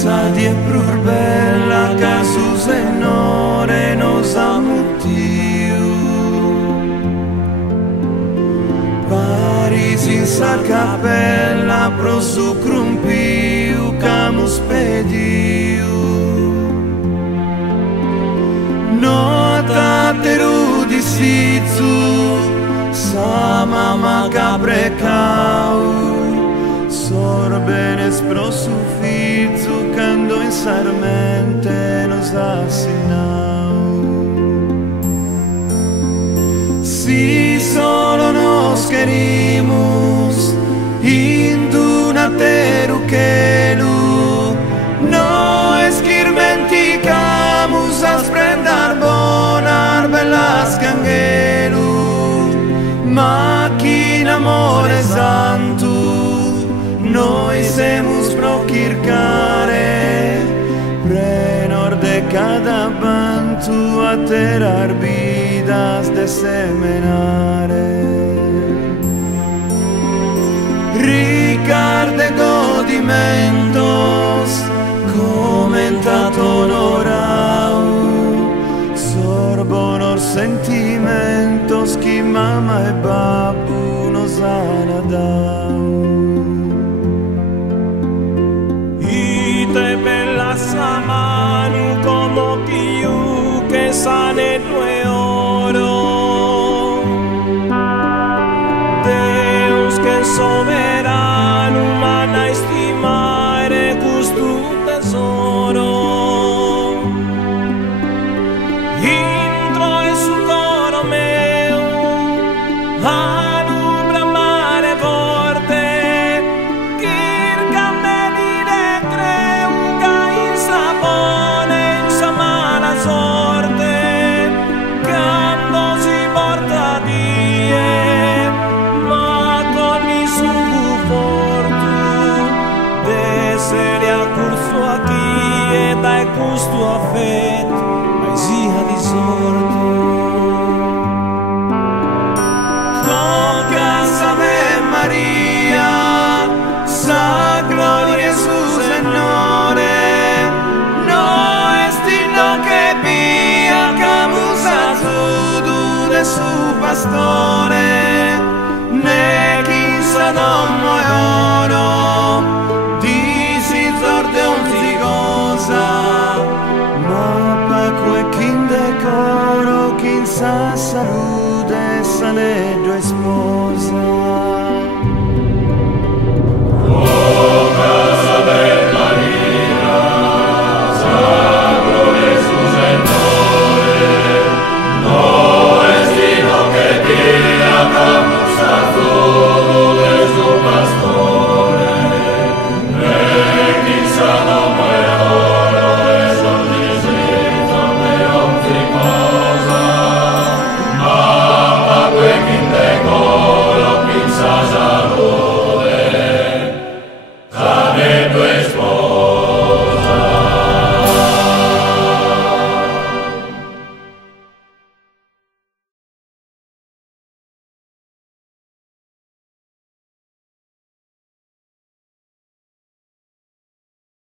sa die prur bella ca su Senore nos amutiu. Paris in sa capella pro su crumpiu camus pediu. Nota teru di sizu sa mama caprecau. Sorbenes pro suffizu cando in sarmente nos assinau. Si solo nos querimus induna teru quelu, no esquirmenticamus a sprendar bonar bellas cangelu, macchina amore santu noi semus pro circare, prenor de cada bantu a terar vidas de semenare. Ricarde godimentos, commentato honorau, sorbonor sentimentos, chi mamma e babbu nos anadau. Te bella sa manu como più che sane due oro. Deus che soberano mana estimare custu tesoro. Intro e su coro meu alumbra mare forte. Dai custo affetto, paesia di sorto. Tocca Ave Maria, sa gloria su Senore, no estino che via camusa tu de su pastore, ne chi sa domo e oro, disi zorde un ma Paco e kin decoro, kin sa salude, saneggio e sposa.